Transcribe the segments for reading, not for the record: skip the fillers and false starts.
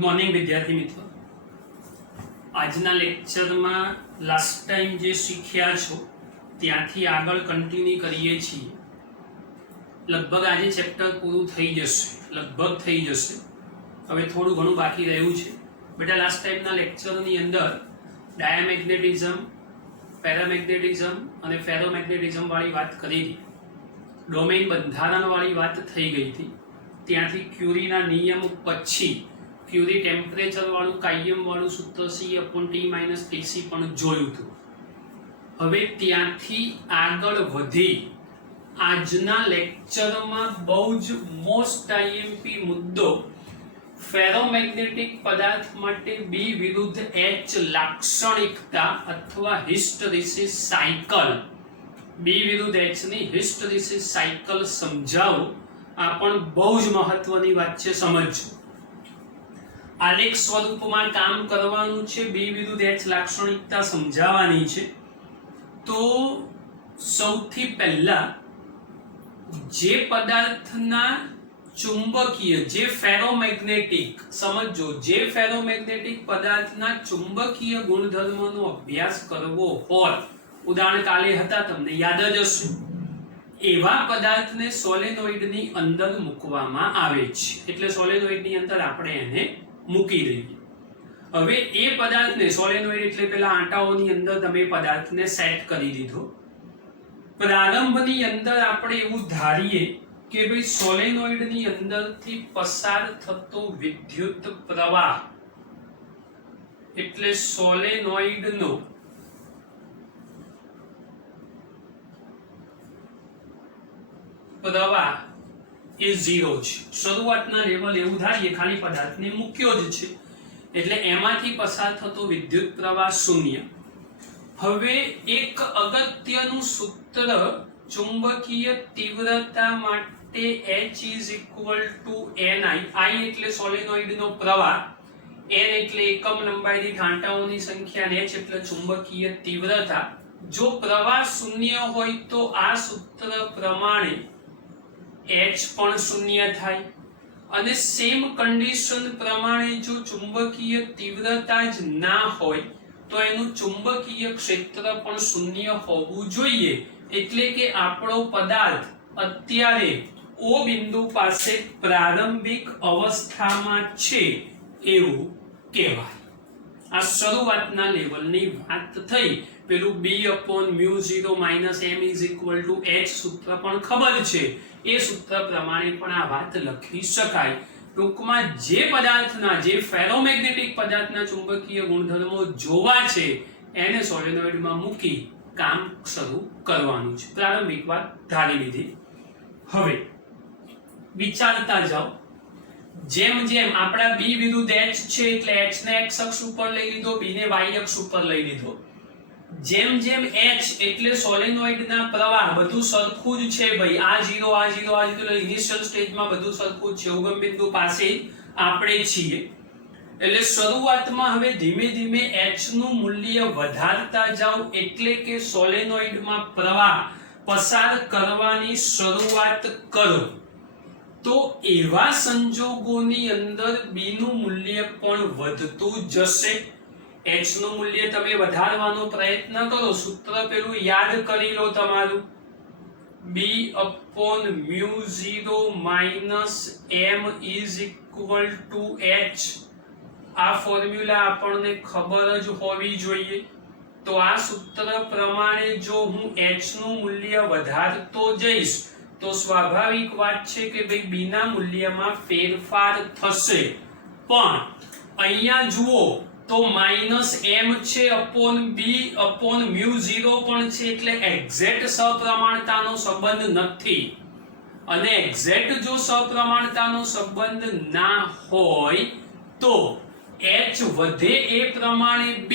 Good morning विद्यार्थी मित्रों। આજના લેક્ચરમાં લાસ્ટ ટાઈમ જે શીખ્યા છો ત્યાંથી આગળ કન્ટિન્યુ કરીએ છીએ। લગભગ આજે ચેપ્ટર પૂરું થઈ જશે, હવે થોડું ઘણું બાકી રહ્યું છે। બેટા લાસ્ટ ટાઈમના લેક્ચરની અંદર ડાયામેગ્નેટિઝમ, પેરામેગ્નેટિઝમ અને ફેરોમેગ્નેટિઝમ વાળી વાત કરી હતી, ડોમેઇન બંધારણ વાળી વાત થઈ ગઈ હતી। ત્યાંથી ક્યુરીના નિયમ પછી ક્યુરી ટેમ્પરેચર વાળું કાયમ વાળું સૂત્ર C/T - પણ જોયું હતું। હવે ત્યાંથી આગળ વધી આજના લેક્ચરમાં બહુ જ મોસ્ટ IMP મુદ્દો ફેરોમેગ્નેટિક પદાર્થ માટે B વિરુદ્ધ H લાક્ષણિકતા અથવા હિસ્ટેરિસિસ સાયકલ, B વિરુદ્ધ H ની હિસ્ટેરિસિસ સાયકલ સમજાવો। આ પણ બહુ જ મહત્વની વાત છે, સમજજો। આલેખ સ્વરૂપમાં કામ કરવાનું છે, B વિરુદ્ધ H લાક્ષણિકતા સમજાવવાની છે। તો સૌથી પહેલા જે પદાર્થના ચુંબકીય, જે ફેરોમેગ્નેટિક, સમજો, જે ફેરોમેગ્નેટિક પદાર્થના ચુંબકીય ગુણધર્મનો અભ્યાસ કરવો હોય, ઉદાહરણ કાલે હતા, તમને યાદ જ હશે, એવા પદાર્થને સોલેનોઇડની અંદર મૂકવામાં આવે છે। એટલે સોલેનોઇડની અંદર આપણે એને મૂકી દઈએ। હવે એ પદાર્થને, સોલેનોઇડ એટલે પેલા આંટાઓની અંદર તમે પદાર્થને સેટ કરી દીધો। પ્રારંભની અંદર આપણે એવું ધારીએ કે ભાઈ સોલેનોઇડની અંદરથી પસાર થતો વિદ્યુત પ્રવાહ એટલે સોલેનોઇડનો પ્રવાહ એ 0 છે। શરૂઆતના લેવલ એવું ધારીએ, ખાલી પદાર્થને મૂક્યો જ છે એટલે એમાંથી પસાર થતો વિદ્યુત પ્રવાહ 0। હવે એક અગત્યનું સૂત્ર ચુંબકીય તીવ્રતા માટે H = NI, I એટલે સોલેનોઇડનો પ્રવાહ, N એટલે એકમ લંબાઈ દીઠ આંટાઓની સંખ્યા અને H એટલે ચુંબકીય તીવ્રતા। જો પ્રવાહ 0 હોય તો આ સૂત્ર પ્રમાણે H પણ 0 થાય, અને સેમ કન્ડિશન પ્રમાણે જો ચુંબકીય તીવ્રતા જ ના હોય તો એનું ચુંબકીય ક્ષેત્ર પણ 0 હોવું જોઈએ। એટલે કે આપણો પદાર્થ અત્યારે O બિંદુ પાસે પ્રારંભિક અવસ્થામાં છે એવું કહેવાય। આ શરૂઆતના લેવલની વાત થઈ। પેલું B/μ0 - M = H સૂત્ર પણ ખબર છે, એ સૂત્ર પ્રમાણે પણ આ વાત લખી શકાય। ટૂંકમાં જે પદાર્થના, જે ફેરોમેગ્નેટિક પદાર્થના ચુંબકીય ગુણધર્મો જોવા છે એને સોલેનોઇડમાં મૂકી કામ શરૂ કરવાનું છે। પ્રારંભિક વાત ધારી લીધી। હવે વિચારતા જાઓ, જેમ જેમ આપણા B વિરુદ્ધ H છે એટલે H ને x અક્ષ ઉપર લઈ લીધો, B ને y અક્ષ ઉપર લઈ લીધો। જેમ જેમ H એટલે સોલેનોઇડના પ્રવાહ બધું સરખું જ છે ભાઈ, આ 0 આ 0 આ 0, ઇનિશિયલ સ્ટેજમાં બધું સરખું જ છે, ઉગમ બિંદુ પાસે આપણે છીએ। એટલે શરૂઆતમાં હવે ધીમે ધીમે H નું મૂલ્ય વધારતા જાઓ, એટલે કે સોલેનોઇડમાં પ્રવાહ પસાર કરવાની શરૂઆત કરો। તો એવા સંજોગોની અંદર B નું મૂલ્ય પણ વધતું જશે। H નું મૂલ્ય તમે વધારવાનો પ્રયત્ન કરો, સૂત્ર પેલું યાદ કરી લો તમારું, B/μ0 - M = H। આ ફોર્મ્યુલા આપણને ખબર જ હોવી જોઈએ। તો આ સૂત્ર પ્રમાણે જો હું H નું મૂલ્ય વધારતો જઈશ તો સ્વાભાવિક વાત છે કે ભાઈ B ના મૂલ્યમાં ફેરફાર થશે। પણ અહીંયા જુઓ તો -M છે B/μ0 પણ છે, એટલે એક્ઝેક્ટ સપ્રમાણતાનો સંબંધ નથી। અને એક્ઝેક્ટ જો સપ્રમાણતાનો સંબંધ ના હોય તો H વધે એ પ્રમાણે B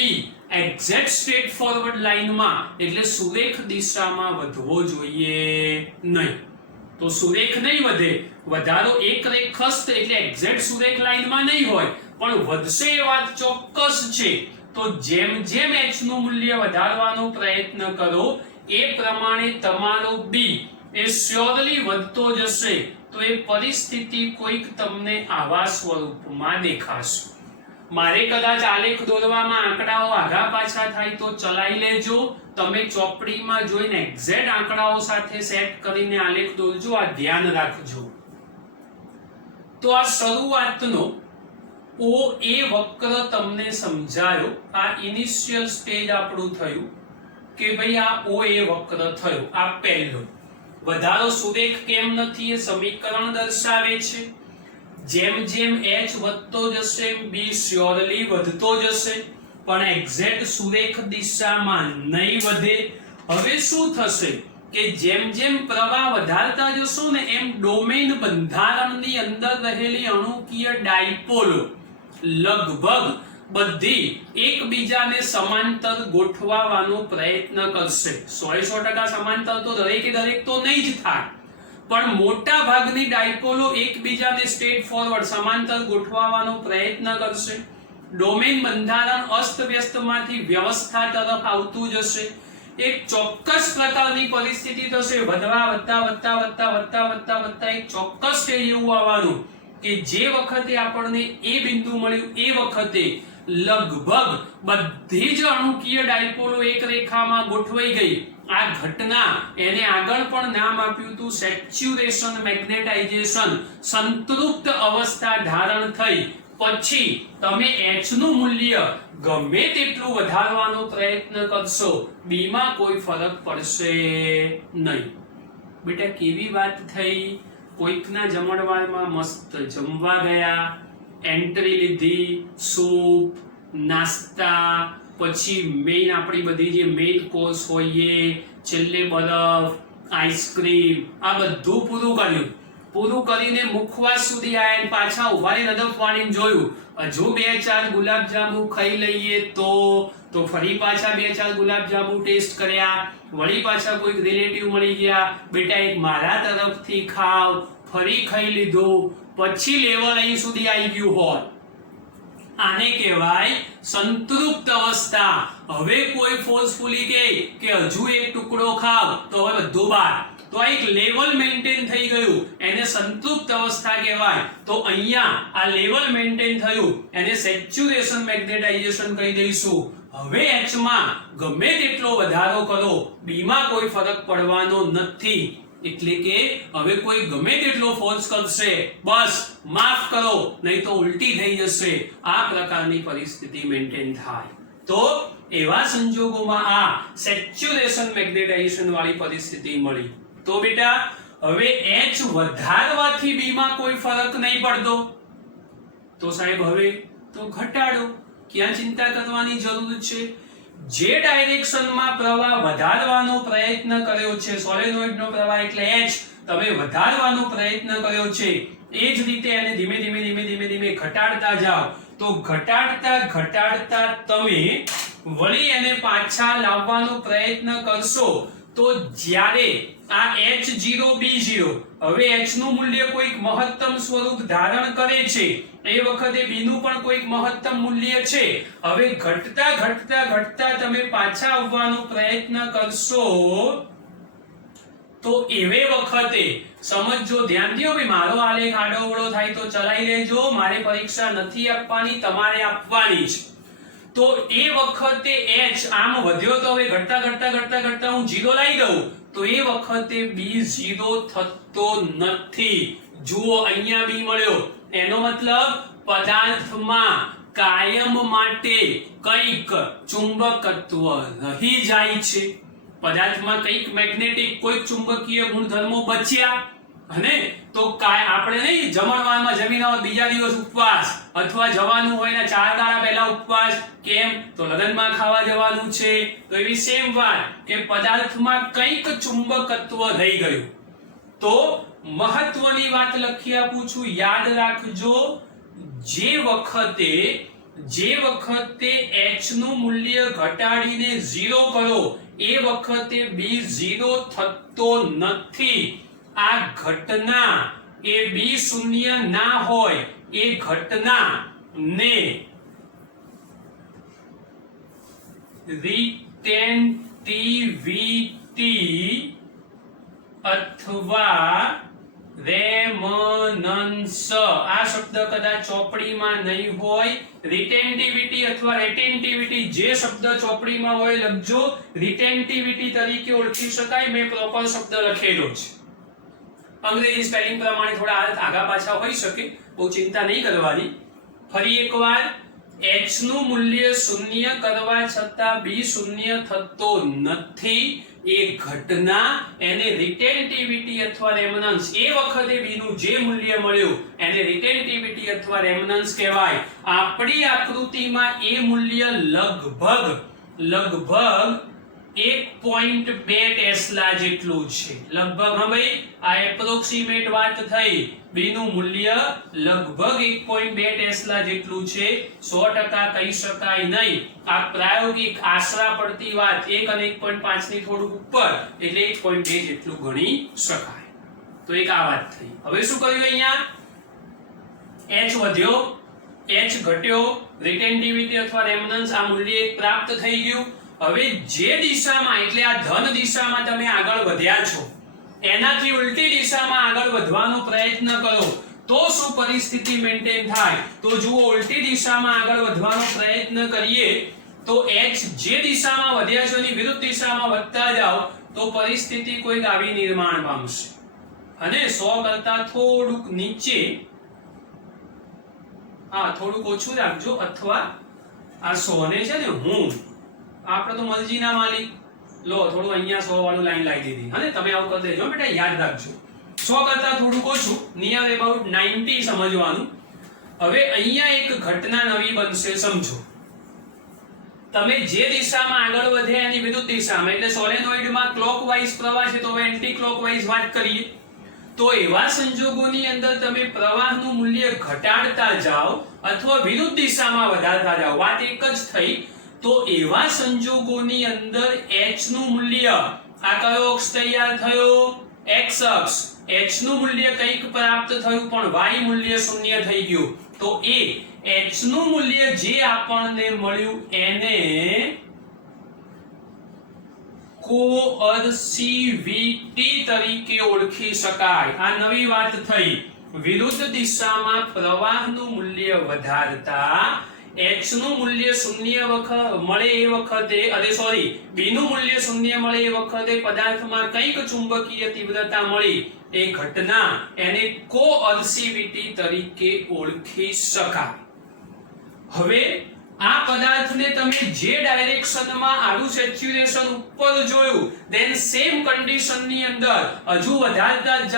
એક્ઝેક્ટ સ્ટ્રેટ ફોરવર્ડ લાઈનમાં એટલે સુરેખ દિશામાં વધવો જોઈએ નહીં। તો સુરેખ નહીં વધે, વધારો એક રેખસ્થ એટલે એક્ઝેક્ટ સુરેખ લાઈનમાં નહીં હોય પણ વધશે એ વાત ચોક્કસ છે। તો જેમ જેમ H નું મૂલ્ય વધારવાનો પ્રયત્ન કરો એ પ્રમાણે તમારો B એ શ્યોરલી વધતો જશે। તો એ પરિસ્થિતિ કોઈક તમને આવા સ્વરૂપમાં દેખાશે। મારે કદાચ આલેખ દોરવામાં આંકડાઓ આગા પાછા થાય તો ચલાવી લેજો, તમે ચોપડીમાં જોઈને એક્ઝેક્ટ આંકડાઓ સાથે સેટ કરીને આલેખ દોરજો, આ ધ્યાન રાખજો. તો આ શરૂઆતનો OA વક્ર તમને સમજાયો. આ ઇનિશિયલ સ્ટેજ આપણું થયું કે ભાઈ આ OA વક્ર થયો. આ પહેલો. વધારો સુરેખ કેમ નથી એ સમીકરણ દર્શાવે છે. જેમ જેમ h વધતો જશે b શ્યોરલી વધતો જશે, પણ એક્ઝેક્ટ સુરેખ દિશામાં નહીં વધે. હવે શું થશે કે જેમ જેમ પ્રવાહ વધારતા જશો ને એમ ડોમેઇન બંધારણની અંદર રહેલી અણુકીય ડાયપોલો લગભગ બધી એકબીજાને સમાંતર ગોઠવવાનો પ્રયત્ન કરશે. 100% સમાંતર તો દરેકે દરેક તો નહીં જ થાય, પણ મોટા ભાગની ડાયપોલો એકબીજાને સ્ટ્રેટ ફોરવર્ડ સમાંતર ગોઠવવાનો પ્રયત્ન કરશે. ડોમેઇન બંધારણ અસ્તવ્યસ્તમાંથી વ્યવસ્થા તરફ આવતું જશે. એક ચોક્કસ પ્રકારની પરિસ્થિતિ થશે, વધવા વધતા વધતા વધતા વધતા વધતા વધતા એક ચોક્કસ સ્ટેજ એવું આવવાનું કે જે વખતે આપણને એ બિંદુ મળ્યું એ વખતે લગભગ બધી જ અણુકીય ડાયપોલો એક રેખામાં ગોઠવાઈ ગઈ. આ ઘટના એને આગળ પણ નામ આપ્યું હતું સેચ્યુરેશન મેગ્નેટાઇઝેશન. સંતૃપ્ત અવસ્થા ધારણ થઈ પછી તમે h નું મૂલ્ય ગમે તેટલું વધારવાનો પ્રયત્ન કરશો, b માં કોઈ ફરક પડશે નહીં. બેટા કેવી વાત થઈ? કોઈકના જમણવારમાં મસ્ત જમવા ગયા, એન્ટ્રી લીધી, સૂપ, નાસ્તા, પછી મેઇન આપણી બધી જે મેઇન કોર્સ હોય છેલ્લે બરફ, આઈસ્ક્રીમ, આ બધું પૂરું કર્યું. પૂરું કરીને મુખવાસ સુધી આયા, પાછા ઉભા રહીને હદફ પાણીને જોયું, હજુ 2-4 ગુલાબજાંબુ ખાઈ લઈએ તો ફરી પાછા 2-4 ગુલાબજાંબુ ટેસ્ટ કર્યા, વળી પાછા કોઈક રિલેટિવ મળી ગયા, બેટા એક મારા તરફથી ખાવ, ફરી ખાઈ લીધું, પછી લેવલ અહીં સુધી આવી ગયું હોત. આને કહેવાય સંતૃપ્ત અવસ્થા. હવે કોઈ ફોર્સફુલી કે હજુ એક ટુકડો ખાવ તો હવે બધું બહાર, તો આ એક લેવલ મેન્ટેન થઈ ગયું, એને સંતૃપ્ત અવસ્થા કહેવાય. તો અહીંયા આ લેવલ મેન્ટેન થયું, એને સેચ્યુરેશન મેગ્નેટાઇઝેશન કહી દઈશું. હવે h માં ગમે તેટલો વધારો કરો, b માં કોઈ ફરક પડવાનો નથી. એટલે કે હવે કોઈ ગમે તેટલો ફોર્સ કરશે, બસ માફ કરો, નહીં તો ઉલટી થઈ જશે. આ પ્રકારની પરિસ્થિતિ મેન્ટેન થાય. તો એવા સંજોગોમાં આ સેચ્યુરેશન મેગ્નેટાઇઝેશન વાળી પરિસ્થિતિ મળી. તો બેટા હવે h વધારવાથી b માં કોઈ ફરક નહીં પડતો, તો સાહેબ હવે તો ઘટાડો. ક્યાં ચિંતા કરવાની જરૂર છે? જે ડાયરેક્શનમાં પ્રવાહ વધારવાનો પ્રયત્ન કર્યો છે, સોલેનોઇડનો પ્રવાહ એટલે h, તમે વધારવાનો પ્રયત્ન કર્યો છે, એ જ રીતે એને ધીમે ધીમે ધીમે ધીમે ધીમે ઘટાડતા જાઓ. તો ઘટાડતા ઘટાડતા તમે વળી એને પાછા લાવવાનો પ્રયત્ન કરશો, તો જ્યારે આ h0 b0 હવે h નું મૂલ્ય કોઈક મહત્તમ સ્વરૂપ ધારણ કરે છે, એ વખતે b નું પણ કોઈક મહત્તમ મૂલ્ય છે. હવે ઘટતા ઘટતા ઘટતા તમે પાછા આવવાનો પ્રયત્ન કરશો, તો એવે વખતે સમજો, ધ્યાન દો ભાઈ, મારો આલેખ આડોઅવળો થાય તો ચલાવી લેજો, મારે પરીક્ષા નથી આપવાની, તમારે આપવાની છે. તો એ વખતે h આમ વધ્યો તો હવે ઘટતા ઘટતા ઘટતા ઘટતા હું 0 લાવી દઉં, તો એ વખતે b0 થતો નથી. જુઓ અહીંયા b મળ્યો, એનો મતલબ પદાર્થમાં કાયમ માટે કંઈક ચુંબકત્વ રહી જાય છે. પદાર્થમાં કંઈક મેગ્નેટિક કોઈક ચુંબકીય ગુણધર્મો બચ્યા, અને તો આપણે નહીં જમણવારમાં જમીન હોય બીજા દિવસ ઉપવાસ, અથવા જવાનું હોય ને 4 દાડા પહેલા ઉપવાસ, કેમ તો લગ્નમાં ખાવા જવાનું છે. તો એવી સેમ વાત કે પદાર્થમાં કંઈક ચુંબકત્વ રહી ગયું. તો મહત્વની વાત લખી આપું છું, યાદ રાખજો, જે વખતે h નું મૂલ્ય ઘટાડીને 0 કરો, એ વખતે b0 થતો નથી. આ ઘટના એ b શૂન્ય ના હોય, એ ઘટના ને રિટેન્ટિવિટી અથવા રેમનન્સ આ શબ્દ કદાચ ચોપડીમાં નહીં હોય, રિટેન્ટિવિટી અથવા રેટેન્ટિવિટી જે શબ્દ ચોપડીમાં હોય લખજો, રિટેન્ટિવિટી તરીકે ઓળખી શકાય. મેં પ્રોપર શબ્દ લખેલો છે. અંગ્રેજી સ્પેલિંગ પ્રમાણે થોડા આગા પાછા હોઈ શકે, બહુ ચિંતા નહીં કરવાની. ફરી એકવાર, h નું મૂલ્ય શૂન્ય કરવા છતાં b શૂન્ય થતો નથી એ ઘટના એને રિટેન્ટિવિટી અથવા રેમનન્સ, એ વખતે b નું જે મૂલ્ય મળ્યું એને રિટેન્ટિવિટી અથવા રેમનન્સ કહેવાય. આપણી આકૃતિમાં એ મૂલ્ય લગભગ 1.2 ટેસ્લા જેટલું છે. લગભગ, હા ભાઈ, આ એપ્રોક્સિમેટ વાત થઈ. b નું મૂલ્ય લગભગ 1.2 ટેસ્લા જેટલું છે. 100% કહી શકાય નહીં. આ પ્રાયોગિક આશરા પડતી વાત, 1 અને 1.5 ની થોડું ઉપર, એટલે 1.2 જેટલું ગણી શકાય. તો એક આ વાત થઈ. હવે શું કર્યું અહીંયા? h વધ્યો, h ઘટ્યો, રિટેન્ટિવિટી અથવા રેમનન્સ આ મૂલ્ય એક પ્રાપ્ત થઈ ગયું. હવે જે દિશામાં, એટલે આ ધન દિશામાં તમે આગળ વધ્યા છો, એનાથી ઉલટી દિશામાં આગળ વધવાનો પ્રયત્ન કરો તો શું પરિસ્થિતિ મેન્ટેન થાય? તો જુઓ, ઉલટી દિશામાં આગળ વધવાનો પ્રયત્ન કરીએ તો h જે દિશામાં વધ્યા છો એની વિરુદ્ધ દિશામાં વધતા જાઓ તો પરિસ્થિતિ કોઈક આવી નિર્માણ પામશે. અને 100 કરતા થોડુંક નીચે, હા થોડુંક ઓછું રાખજો, અથવા આ 100 ને છે ને હું, આપણે તો મરજીના માલિક, લો થોડું અહીંયા 100 વાળું લાઈન લાવી દીધી, અને તમે આવું કરી દેજો બેટા, યાદ રાખજો. 100 કરતા થોડુંક ઓછું, નિયર અબાઉટ 90 સમજવાનું. હવે અહીંયા એક ઘટના નવી બનશે, સમજો. તમે જે દિશામાં આગળ વધ્યા એની વિરુદ્ધ દિશામાં, એટલે સોલેનોઇડમાં ક્લોકવાઇઝ પ્રવાહ છે તો હવે એન્ટી ક્લોકવાઇઝ વાત કરીએ. તો એવા સંજોગોની અંદર તમે પ્રવાહનું મૂલ્ય ઘટાડતા જાઓ અથવા વિરુદ્ધ દિશામાં વધારતા જાઓ, વાત એક જ થઈ. તો એવા સંજોગોની અંદર h નું મૂલ્ય, આ કયો અક્ષ તૈયાર થયો? x અક્ષ. h નું મૂલ્ય કંઈક પ્રાપ્ત થયું પણ y મૂલ્ય શૂન્ય થઈ ગયું. તો એ h નું મૂલ્ય જે આપણને મળ્યું એને કોઅર્સિવિટી તરીકે ઓળખી શકાય. આ નવી વાત થઈ. વિરુદ્ધ દિશામાં પ્રવાહનું મૂલ્ય વધારતા h નું મૂલ્ય શૂન્ય મળે એ વખતે, b નું મૂલ્ય શૂન્ય મળે એ વખતે પદાર્થમાં કંઈક ચુંબકીય તીવ્રતા મળી, એ ઘટના એને કોઅર્સિવિટી તરીકે ઓળખી શકાય. હવે આ પદાર્થને તમે જે ડાયરેક્શનમાં આનું સેચ્યુરેશન ઉપર જોયું, ધેન સેમ કન્ડિશનની અંદર હજુ વધારતા જ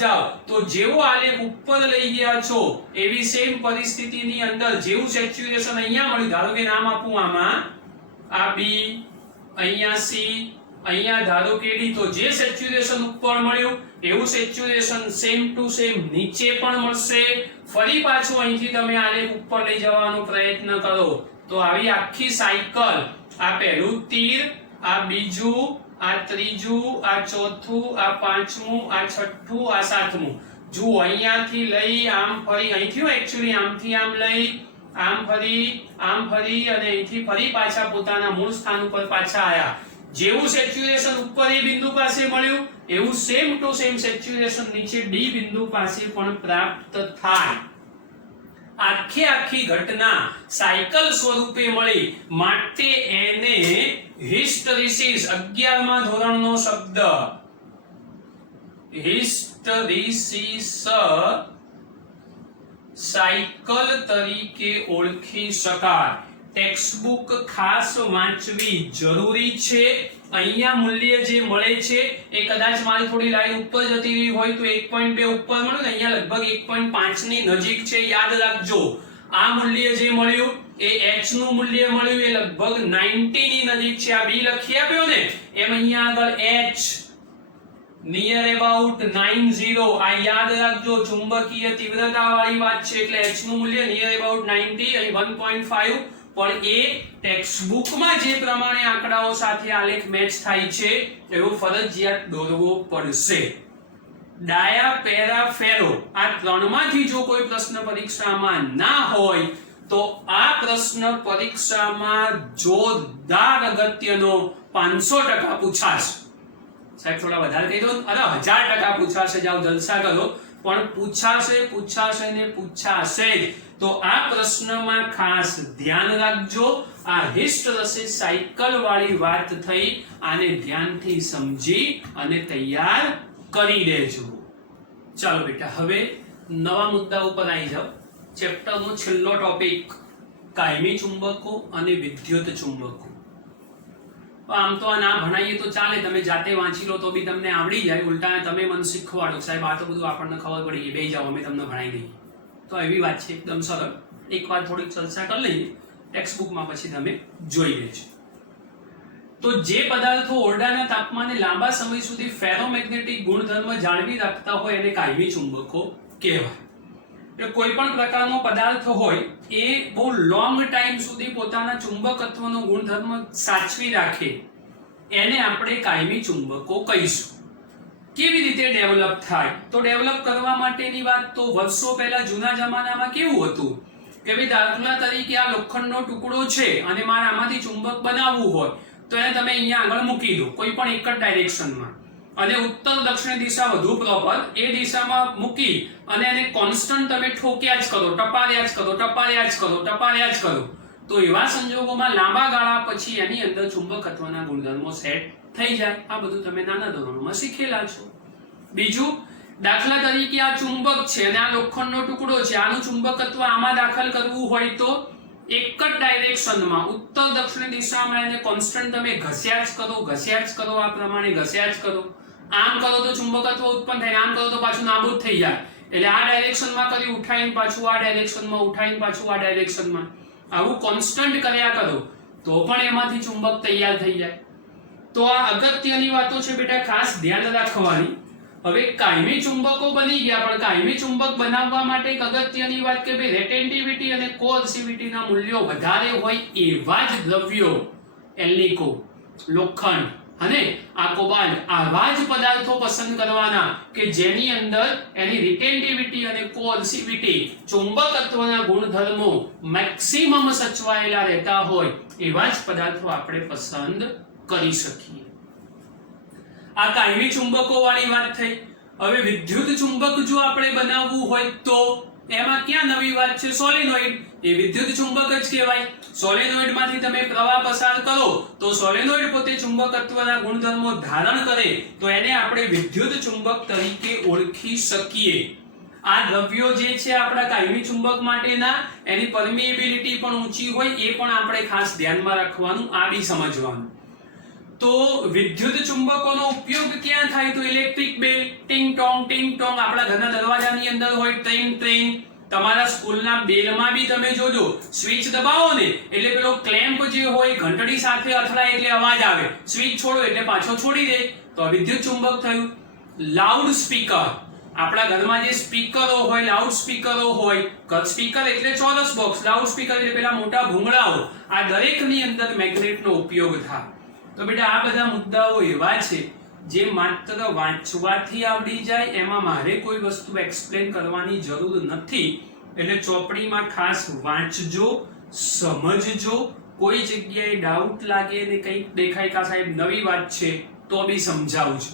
જાઓ તો જેવો આલેખ ઉપર લઈ ગયા છો એવી સેમ પરિસ્થિતિની અંદર જેવું સેચ્યુરેશન અહીંયા મળ્યું, ધારો કે નામ આપું આમાં, આ B, અહીંયા C, અહીંયા ધારો કે D, તો જે સેચ્યુરેશન ઉપર મળ્યું એવું સેચ્યુરેશન સેમ ટુ સેમ નીચે પણ મળશે. ફરી પાછું અહીંથી તમે આલેખ ઉપર લઈ જવાનો પ્રયત્ન કરો તો આવી આખી સાયકલ, આ પહેલું તીર, આ બીજું, આ ત્રીજું, આ ચોથું, આ પાંચમું, આ છઠ્ઠું, આ સાતમું, જુઓ અહીંયાથી લઈ આમ ફરી, અહીંથી એક્ચ્યુઅલી આમથી આમ લઈ આમ ફરી અને અહીંથી ફરી પાછા પોતાના મૂળ સ્થાન ઉપર પાછા આયા. જેવું સેચ્યુરેશન ઉપર એ બિંદુ પાસે મળ્યું એવું સેમ ટુ સેમ સેચ્યુરેશન નીચે D બિંદુ પાસે પણ પ્રાપ્ત થાય. આખી ઘટના સાયકલ સ્વરૂપે મળી, માટે એને હિસ્ટેરિસિસ, 11મા ધોરણનો શબ્દ, હિસ્ટેરિસિસ સાયકલ તરીકે ઓળખી શકાય. ટેક્સ્ટબુક ખાસ વાંચવી જરૂરી છે. અહીંયા મૂલ્ય જે મળે છે એ કદાચ મારી થોડી લાઈન ઉપર જતી રહી હોય તો 1.2 ઉપર મળ્યું ને, અહીંયા લગભગ 1.5 ની નજીક છે. યાદ રાખજો, આ મૂલ્ય જે મળ્યું એ h નું મૂલ્ય મળ્યું એ લગભગ 90 ની નજીક છે. આ b લખી આપ્યો ને એમ અહીંયા આગળ h નિયર અબાઉટ 90, આ યાદ રાખજો. ચુંબકીય તીવ્રતા વાળી વાત છે એટલે h નું મૂલ્ય નિયર અબાઉટ 90 અને 1.5, પણ એ ટેક્સ્ટબુકમાં જે પ્રમાણે આંકડાઓ સાથે આલેખ મેચ થાય છે એવો ફરજિયાત દોરવો પડશે. ડાયા, પેરા, ફેરો આ ત્રણમાંથી જો કોઈ પ્રશ્ન પરીક્ષામાં ના હોય તો આ પ્રશ્ન પરીક્ષામાં જોરદાર અગત્યનો 500% પૂછાશે. સાહેબ થોડા વધારે કહી દો. અરે 1000% પૂછાશે, જાઓ જલસા કરો. પણ પૂછાશે ને પૂછાશે જ. તો આ પ્રશ્નમાં ખાસ ધ્યાન રાખજો. આ હિસ્ટેરેસિસ સાયકલ વાળી વાત થઈ, આને ધ્યાનથી સમજી અને તૈયાર કરી દેજો. ચાલો બેટા, હવે નવા મુદ્દા ઉપર આવી જાઓ. ચેપ્ટરનો છેલ્લો ટોપિક કાયમી ચુંબકો અને વિદ્યુત ચુંબકો. આમ તો આ ના ભણાવીએ તો ચાલે, તમે જાતે વાંચી લો તો બી તમને આવડી જાય. ઉલટા તમે મને શીખવાડો, સાહેબ આ તો બધું આપણને ખબર પડી ગઈ, બેસી જાઓ અમે તમને ભણાવી દઈએ. તો એવી વાત છે, એકદમ સરળ. એકવાર થોડીક ચર્ચા કરી લઈએ ટેક્સ્ટ બુકમાં, પછી તમે જોઈ લેજો. તો જે પદાર્થો ઓરડાના તાપમાને લાંબા સમય સુધી ફેરોમેગ્નેટિક ગુણધર્મ જાળવી રાખતા હોય એને કાયમી ચુંબકો કહેવાય. કોઈ પણ પ્રકારનો પદાર્થ હોય એ બહુ લોંગ ટાઈમ સુધી પોતાના ચુંબકત્વનો ગુણધર્મ સાચવી રાખે એને આપણે કાયમી ચુંબકો કહીશું. કેવી રીતે ડેવલપ થાય? તો ડેવલપ કરવા માટેની વાત તો વર્ષો પહેલા જૂના જમાનામાં કેવું હતું કે ભાઈ દાખલા તરીકે આ લોખંડનો ટુકડો છે અને મારે આમાંથી ચુંબક બનાવવું હોય તો એને તમે અહીંયા આગળ મૂકી દો કોઈ પણ એક જ ડાયરેક્શનમાં, અને ઉત્તર દક્ષિણ દિશા વધુ પ્રોપર એ દિશામાં મૂકી અને એને કોન્સ્ટન્ટ તમે ઠોક્યા જ કરો, ટપાર્યા જ કરો, તો એવા સંજોગોમાં લાંબા ગાળા પછી એની અંદર ચુંબકત્વના ગુણધર્મો સેટ થઈ જાય. આ બધું તમે નાના ધોરણોમાં શીખેલા છો. બીજું, દાખલા તરીકે આ ચુંબક છે અને આ લોખંડનો ટુકડો છે, આનું ચુંબકત્વ આમાં દાખલ કરવું હોય તો એક જ ડાયરેક્શનમાં ઉત્તર દક્ષિણ દિશામાં એને કોન્સ્ટન્ટ તમે ઘસ્યા જ કરો, આ પ્રમાણે ઘસ્યા જ કરો. આમ કરો તો ચુંબકત્વ ઉત્પન્ન થાય, આમ કરો તો પાછું નાબૂદ થઈ જાય. એટલે આ ડાયરેક્શનમાં કરી ઉઠાઈને પાછું આ ડાયરેક્શનમાં, ઉઠાઈને પાછું આ ડાયરેક્શનમાં, આવું કોન્સ્ટન્ટ કર્યા કરો તો પણ એમાંથી ચુંબક તૈયાર થઈ જાય. તો આ અગત્યની વાતો છે બેટા, ખાસ ધ્યાન રાખવાની. હવે કાયમી ચુંબકો બની ગયા, પણ કાયમી ચુંબક બનાવવા માટે એક અગત્યની વાત કે ભાઈ રેટેન્ટિવિટી અને કોઅર્સિવિટીના મૂલ્યો વધારે હોય એવા જ દ્રવ્યો, એલ્નિકો, લોખંડ અને આ કોબાલ્ટ, આવા જ પદાર્થો પસંદ કરવાના કે જેની અંદર એની રિટેન્ટિવિટી અને કોઅર્સિવિટી, ચુંબકત્વના ગુણધર્મો મેક્સિમમ સચવાયેલા રહેતા હોય એવા જ પદાર્થો આપણે પસંદ કરી શકીએ. આ કાયમી ચુંબકો વાળી વાત થઈ. હવે વિદ્યુત ચુંબક જો આપણે બનાવવું હોય તો એમાં ક્યાં નવી વાત છે? સોલેનોઇડ. એ વિદ્યુત ચુંબક જ કહેવાય. સોલેનોઇડ માંથી તમે પ્રવાહ પસાર કરો તો સોલેનોઇડ પોતે ચુંબકત્વના ગુણધર્મો ધારણ કરે તો એને આપણે વિદ્યુત ચુંબક તરીકે ઓળખી શકીએ. આ દ્રવ્યો જે છે આપણા કાયમી ચુંબક માટેના, એની પરમિએબિલિટી પણ ઊંચી હોય, એ પણ આપણે ખાસ ધ્યાનમાં રાખવાનું, આ બી સમજવાનું. તો વિદ્યુત ચુંબકોનો ઉપયોગ ક્યાં થાય? તો ઇલેક્ટ્રિક બેલ, ટિંગ ટોંગ, આપણા ઘરના દરવાજાની અંદર હોય ટ્રિંગ ટ્રિંગ. તમારા સ્કૂલના બેલમાં બી તમે જોજો, સ્વિચ દબાવો ને એટલે પેલો ક્લેમ્પ જે હોય ઘંટડી સાથે અથડાય એટલે અવાજ આવે, સ્વિચ છોડો એટલે પાછો છોડી દે, તો આ વિદ્યુત ચુંબક થયું. લાઉડ સ્પીકર, આપણા ઘરમાં જે સ્પીકરો હોય, લાઉડ સ્પીકરો હોય, સ્પીકર એટલે ચોરસ બોક્સ, લાઉડ સ્પીકર એટલે પેલા મોટા ભૂંગળાઓ, આ દરેકની અંદર મેગ્નેટનો ઉપયોગ થાય. તો બેટા આ બધા મુદ્દાઓ એવા છે જે માત્ર વાંચવાથી આવડી જાય, એમાં મારે કોઈ વસ્તુ એક્સપ્લેન કરવાની જરૂર નથી. એટલે ચોપડીમાં ખાસ વાંચજો, સમજજો. કોઈ જગ્યાએ ડાઉટ લાગે ને કંઈક દેખાય કે સાહેબ નવી વાત છે તો બી સમજાવજો.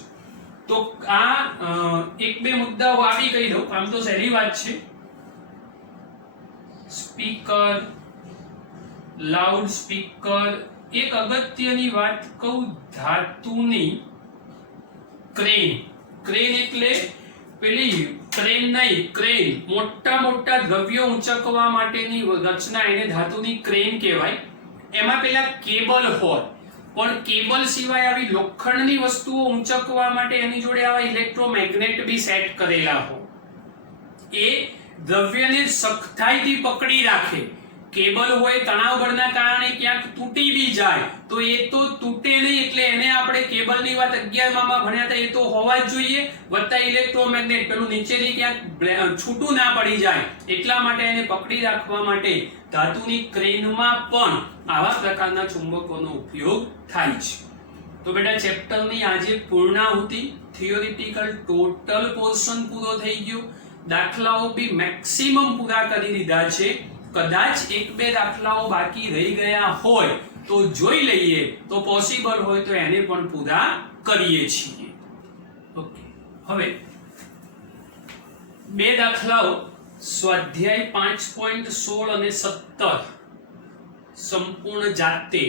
તો આ એક બે મુદ્દાઓ આવી કહી દઉં, આમ તો સહેલી વાત છે. Speaker, loud speaker. એક અગત્યની વાત કહું, ધાતુની ક્રેન. ક્રેન એટલે પેલી ક્રેન નહીં, ક્રેન મોટા મોટા દ્રવ્યો ઊંચકવા માટેની રચના, એને ધાતુની ક્રેન કહેવાય. એમાં પેલા કેબલ હોય, પણ કેબલ સિવાય આવી લોખંડની વસ્તુઓ ઊંચકવા માટે એની જોડે આવા ઇલેક્ટ્રોમેગ્નેટ બી સેટ કરેલા હોય. એ દ્રવ્યને સખ્તાઈથી પકડી રાખે. કેબલ હોય, તણાવ બળના કારણે ક્યાંક તૂટી બી જાય તો એ તો તૂટે નહીં, એટલે એને આપણે કેબલની વાત 11 માં ભણ્યા હતા, એ તો હોવા જ જોઈએ. વત્તા ઇલેક્ટ્રોમેગ્નેટ, પેલું નીચેથી ક્યાંક છૂટું ના પડી જાય એટલા માટે એને પકડી રાખવા માટે ધાતુની ક્રેનમાં પણ આવા પ્રકારના ચુંબકોનો ઉપયોગ થાય છે. તો બેટા ચેપ્ટરની આજે પૂર્ણાહુતિ, થિયોરિટિકલ ટોટલ પોર્શન પૂરો થઈ ગયો. દાખલાઓ બી મેક્સિમમ પૂરા કરી દીધા છે. કદાચ એક બે દાખલાઓ બાકી રહી ગયા હોય તો જોઈ લઈએ, તો પોસિબલ હોય તો એને પણ પૂરા કરીએ છીએ. ઓકે, હવે બે દાખલાઓ સ્વાધ્યાય 5.16 અને 17 સંપૂર્ણ જાતે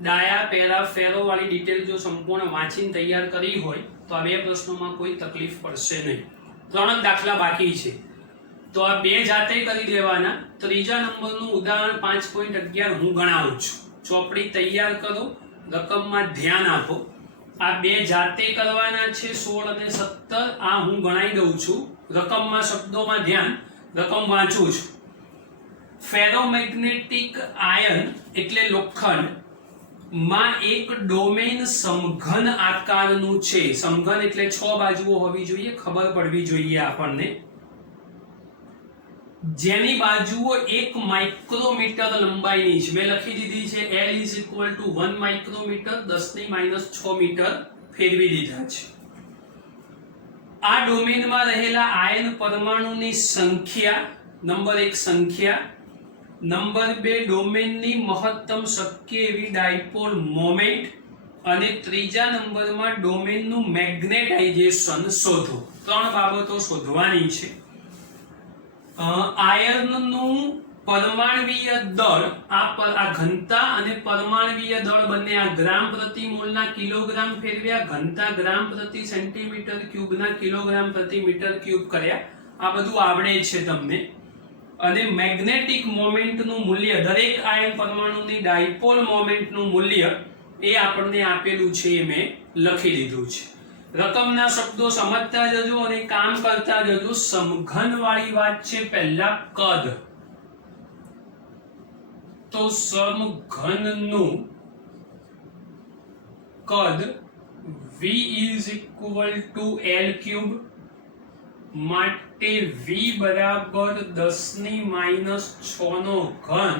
ડાયા પેરા ફેરો વાળી ડિટેલ જો સંપૂર્ણ વાંચીને તૈયાર કરી હોય તો આ બે પ્રશ્નોમાં કોઈ તકલીફ પડશે નહીં. 3 જ દાખલા બાકી છે તો આ બે જાતે કરી દેવાના. ત્રીજા નંબરનું ઉદાહરણ 5.11 હું ગણાવું છું. ચોપડી તૈયાર કરો, રકમમાં ધ્યાન આપો. આ બે જાતે કરવાના છે 16 અને 17. આ હું ગણાઈ દઉં છું. રકમમાં શબ્દોમાં ધ્યાન, રકમ વાંચું છું. ફેરોમેગ્નેટિક આયન એટલે લોખંડ માં એક ડોમેન સમઘન આકારનું છે. સમઘન એટલે 6 બાજુઓ હોવી જોઈએ, ખબર પડવી જોઈએ આપણને. જેની બાજુઓ 1 માઇક્રોમીટર લંબાઈની છે. મેં લખી દીધી છે L = 1 માઇક્રોમીટર, 10⁻6 મીટર ફેરવી દીધા છે. આ ડોમેનમાં રહેલા આયન પરમાણુની સંખ્યા, નંબર 1 સંખ્યા, નંબર 2 ડોમેનની મહત્તમ શક્ય એવી ડાયપોલ મોમેન્ટ, અને ત્રીજા નંબરમાં ડોમેનનું મેગ્નેટાઇઝેશન શોધો. 3 બાબતો શોધવાની છે. આયનનું પરમાણવીય દળ, આ ઘનતા અને પરમાણવીય દળ બંને આ ગ્રામ પ્રતિ મોલના કિલોગ્રામ ફેરવ્યા, ઘનતા ગ્રામ પ્રતિ સેન્ટીમીટર ક્યુબના કિલોગ્રામ પ્રતિ મીટર ક્યુબ કર્યા. આ બધું આવડે છે તમને. અને મેગ્નેટિક મોમેન્ટનું મૂલ્ય, દરેક આયન પરમાણુની ડાયપોલ મોમેન્ટનું મૂલ્ય એ આપણને આપેલું છે, એ મેં લખી દીધું છે. રકમના શબ્દો સમજતા જજો અને કામ કરતા જજો. સમઘન વાળી વાત છે. પહેલા કદ, તો સમઘનનું કદ V = L³ માટે V બરાબર 10⁻6 નો ઘન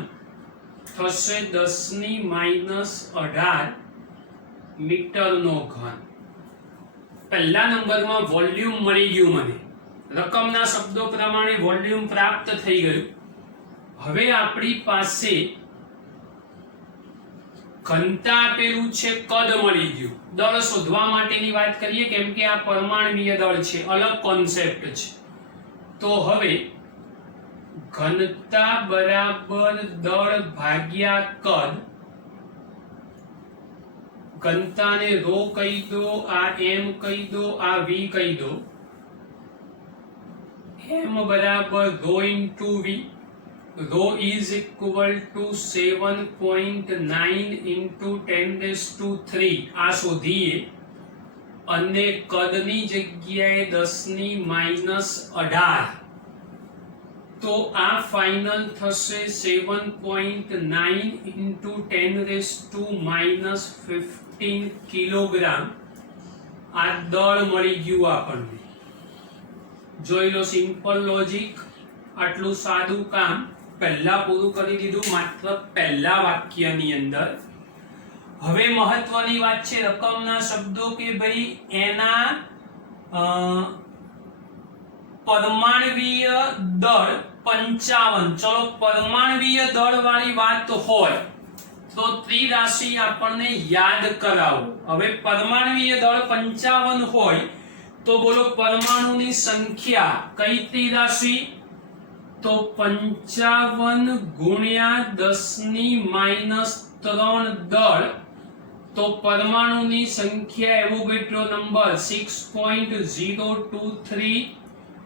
થશે 10⁻18 મીટરનો ઘન. પહેલા નંબરમાં વોલ્યુમ મળી ગયું મને. રકમના શબ્દો પ્રમાણે વોલ્યુમ પ્રાપ્ત થઈ ગયું. હવે આપણી પાસે ઘનતા આપેલું છે, કદ મળી ગયું. દળ શોધવા માટેની વાત કરીએ, કેમ કે આ પરમાણવીય દળ છે, અલગ કોન્સેપ્ટ છે. તો હવે ઘનતા બરાબર દળ ભાગ્યા કદ. ઘનતાને ρ કહી દો, આ m કહી દો, આ v કહી દો. m બરાબર ρ * v. ρ = 7.9 × 10⁻³ આ શોધીએ. અને કદની જગ્યાએ 10⁻18. તો આ ફાઇનલ થશે 7.9 × 10⁻15 કિલોગ્રામ. આ દળ મળી ગયું આપણને. જોઈ લો, સિમ્પલ લોજિક. આટલું સાદું કામ પહેલા પૂરું કરી દીધું, માત્ર પહેલા વાક્યની અંદર. હવે મહત્વની વાત છે રકમના શબ્દો, કે ભાઈ એના પરમાણવીય દળ 55. ચલો, પરમાણવીય દળ વાળી વાત હોય તો ત્રિરાશિ આપણને યાદ કરાવો. હવે પરમાણવીય દળ 55 હોય તો બોલો પરમાણુની સંખ્યા કઈ ત્રિરાશિ? તો 55 ગુણ્યા 10⁻³ દળ. તો પરમાણુની સંખ્યા એવોગેડ્રો નંબર 6.023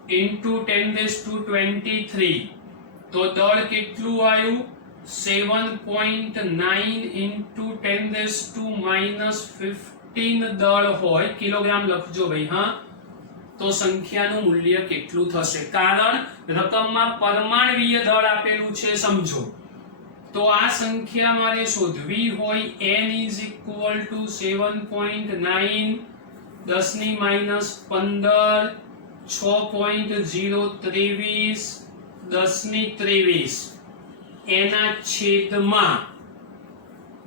× 10⁻23. તો દળ કેટલું આવ્યું? 7.9 × 10⁻15 દળ હોય. કિલોગ્રામ લખજો ભાઈ, હા. તો સંખ્યાનું મૂલ્ય કેટલું થશે? કારણ રકમમાં પરમાણવીય દળ આપેલું છે, સમજો. તો આ સંખ્યા મારે શોધવી હોય. n = 7.9 10⁻15 6.023 10⁻23 એના છેદમાં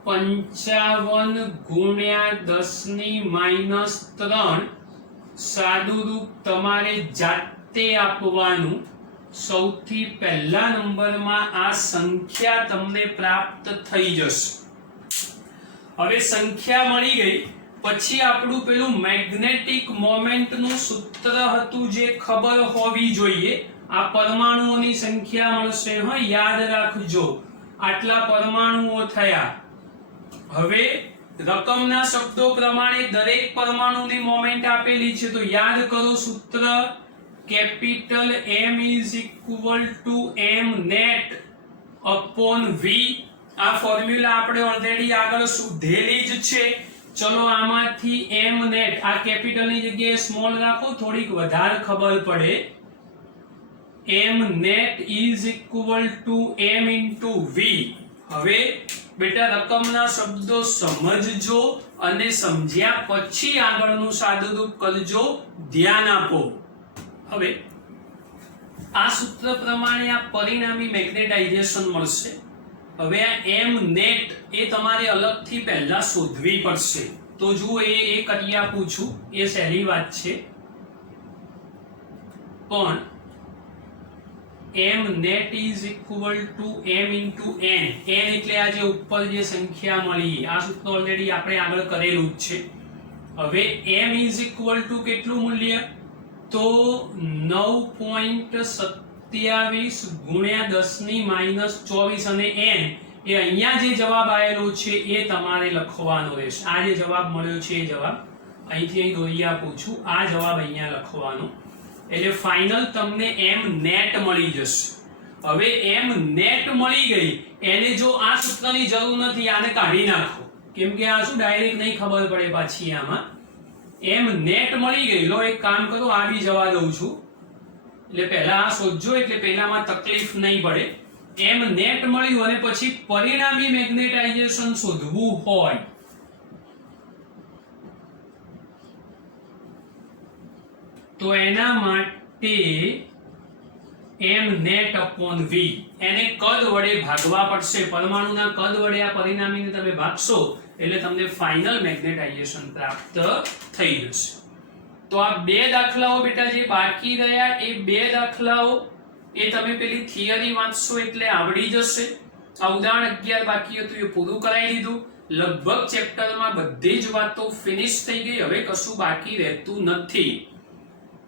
55 ગુણ્યા 10⁻3. સાદું રૂપ તમારે જાતે આપવાનું. સૌથી પહેલા નંબરમાં આ સંખ્યા તમને પ્રાપ્ત થઈ જશે. હવે સંખ્યા મળી ગઈ. પછી આપણું પેલું મેગ્નેટિક મોમેન્ટ નું સૂત્ર હતું જે ખબર હોવી જોઈએ. આ પરમાણુઓની સંખ્યા મળશે, હો યાદ રાખજો. આટલા પરમાણુઓ થયા. હવે રકમના શબ્દો પ્રમાણે દરેક પરમાણુની મોમેન્ટ આપેલી છે, તો યાદ કરો સૂત્ર. Capital M is equal to m net upon v. આ ફોર્મ્યુલા આપણે ઓલરેડી આગળ શોધેલી જ છે. ચલો આમાંથી m net, આ કેપિટલ ની જગ્યાએ સ્મોલ રાખો, થોડીક વધારે ખબર પડે. m net is equal to m into v. હવે બેટા રકમના શબ્દો સમજજો અને સમજ્યા પછી આગળનું સાદુરૂપ કરજો, ધ્યાન આપો. હવે આ સૂત્ર પ્રમાણે આ પરિણામી મેગ્નેટાઇઝેશન મળશે. હવે આ m net એ તમારે અલગથી પહેલા શોધવી પડશે. તો જુઓ એ કરી આપું છું, એ સહેલી વાત છે. પણ m net is equal to m into n. n એટલે આ જે ઉપર જે સંખ્યા મળી, આ સૂત્ર ઓલરેડી આપણે આગળ કરેલું જ છે. હવે m is equal to કેટલું મૂલ્ય? તો 9.27 ગુણ્યા 10 ની -24 અને n એ અહીંયા જે જવાબ આવેલો છે એ તમારે લખવાનો રહેશે. આ જે જવાબ મળ્યો છે એ જવાબ અહીંથી અહીં દોરી આપું છું, આ જવાબ અહીંયા લખવાનો. એટલે ફાઇનલ તમને m net મળી જશે. હવે m net મળી ગઈ, એને જો આ સૂત્રની જરૂર નથી, આને કાઢી નાખો, કેમ કે આ શું ડાયરેક્ટ નહીં ખબર પડે પાછી આમાં. m net મળી ગઈ, લો એક કામ કરો, આ બી જવા દઉં છું. એટલે પહેલા આ શોધજો, એટલે પહેલામાં તકલીફ નહીં પડે. m net મળ્યું અને પછી પરિણામી મેગ્નેટાઇઝેશન શોધવું હોય તો એના માટે m net upon v, એને કદ વડે ભાગવા પડશે. પરમાણુના કદ વડે આ પરિણામીને તમે ભાગશો એટલે તમને ફાઇનલ મેગ્નેટાઇઝેશન પ્રાપ્ત થઈ જશે. તો આ બે દાખલાઓ બેટા જે બાકી રહ્યા, એ બે દાખલાઓ એ તમે પેલી થિયરી વાંચશો એટલે આવડી જશે. આ ઉદાહરણ 11 બાકી હતું, એ પૂરું કરાવી દીધું. લગભગ ચેપ્ટરમાં બધી જ વાતો ફિનિશ થઈ ગઈ, હવે કશું બાકી રહેતું નથી.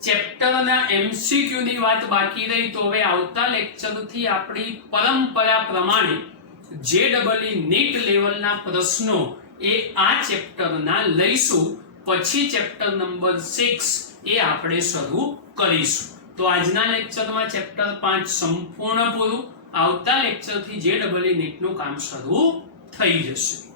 ચેપ્ટરના MCQ ની વાત બાકી રહી, તો હવે આવતા લેક્ચરથી આપણી પરંપરા પ્રમાણે JEE નીટ લેવલના પ્રશ્નો એ આ ચેપ્ટરના લઈશું. પછી ચેપ્ટર નંબર 6 એ આપણે શરૂ કરીશું. તો આજના લેક્ચરમાં ચેપ્ટર 5 સંપૂર્ણ પૂરું. આવતા લેક્ચરથી JEE નીટનું કામ શરૂ થઈ જશે.